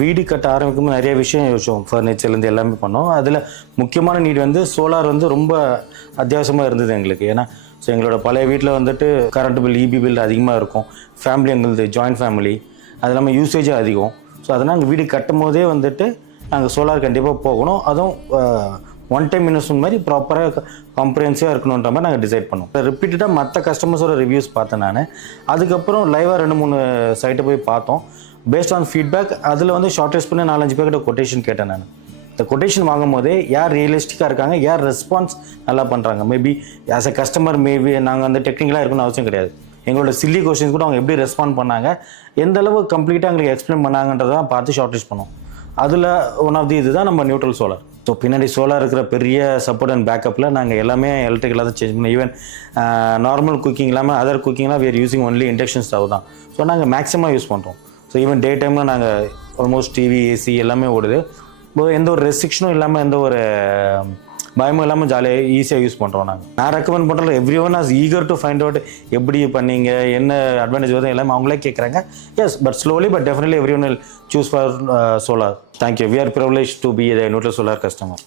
வீடு கட்ட ஆரம்பிக்கும்போது நிறைய விஷயம் யோசிச்சோம். ஃபர்னிச்சர்லேருந்து எல்லாமே பண்ணோம். அதில் முக்கியமான நீட் வந்து சோலார் வந்து ரொம்ப அத்தியாவசியமாக இருந்தது எங்களுக்கு. ஏன்னா ஸோ எங்களோட பழைய வீட்டில் வந்துட்டு கரண்ட் பில், இபி பில் அதிகமாக இருக்கும். ஃபேமிலி எங்களுது ஜாயின்ட் ஃபேமிலி, அது இல்லாமல் யூசேஜும் அதிகம். ஸோ அதனால் நாங்கள் வீடு கட்டும் போதே வந்துட்டு நாங்கள் சோலார் கண்டிப்பாக போகணும். அதுவும் ஒன் டைம் இன்வெஸ்ட்மெண்ட் மாதிரி ப்ராப்பராக காம்ப்ரிஹென்சிவாக இருக்கணுன்ற மாதிரி நாங்கள் டிசைட் பண்ணோம். ரிப்பீட்டடாக மற்ற கஸ்டமர்ஸோட ரிவ்யூஸ் பார்த்தேன் நான். அதுக்கப்புறம் லைவாக 2-3 சைட்டை போய் பார்த்தோம். பேஸ்ட் ஆன் ஃபீட்பேக் அதில் வந்து ஷார்டேஜ் பண்ணி 4-5 பேர்கிட்ட கொட்டேஷன் கேட்டேன் நான். இந்த கொட்டேஷன் வாங்கும் போதே யார் ரியலிஸ்டிக்காக இருக்காங்க, யார் ரெஸ்பான்ஸ் நல்லா பண்ணுறாங்க. Maybe as a customer maybe நாங்கள் வந்து டெக்னிக்கலாக இருக்கணும்னு அவசியம் கிடையாது. எங்களோட சில்லி கொஸ்டின்ஸ் கூட அவங்க எப்படி ரெஸ்பாண்ட் பண்ணாங்க, எந்த அளவு கம்ப்ளீட்டாக எங்களுக்கு எக்ஸ்பிளைன் பண்ணாங்கன்றதான் பார்த்து ஷார்டேஜ் பண்ணோம். அதில் ஒன் ஆஃப் தி இதுதான் நம்ம நியூட்ரல் சோலார். ஸோ பின்னாடி சோலார் இருக்கிற பெரிய சப்போர்ட் அண்ட் பேக்கப்பில் நாங்கள் எல்லாமே எலக்ட்ரிக்கலாக தான் சேஞ்ச் பண்ணோம். ஈவன் நார்மல் குக்கிங் இல்லாமல் அதர் குக்கிங்லாம் we are using only induction stove தான். ஸோ நாங்கள் மேக்ஸிமம் யூஸ் பண்ணுறோம். ஸோ ஈவன் டே டைமில் நாங்கள் ஆல்மோஸ்ட் டிவி, ஏசி எல்லாமே ஓடுது. எந்த ஒரு ரெஸ்ட்ரிக்ஷனும் இல்லாமல், எந்த ஒரு பயமும் இல்லாமல் ஜாலியாக ஈஸியாக யூஸ் பண்ணுறோம் நாங்கள். நான் ரெக்கமெண்ட் பண்ணுறேன், everyone as eager to find out எப்படி பண்ணீங்க, என்ன அட்வான்டேஜ் வருது எல்லாமே அவங்களே கேட்குறாங்க. Yes, but slowly but definitely everyone will choose for solar. Thank you. We are privilege to be the neutral solar customer.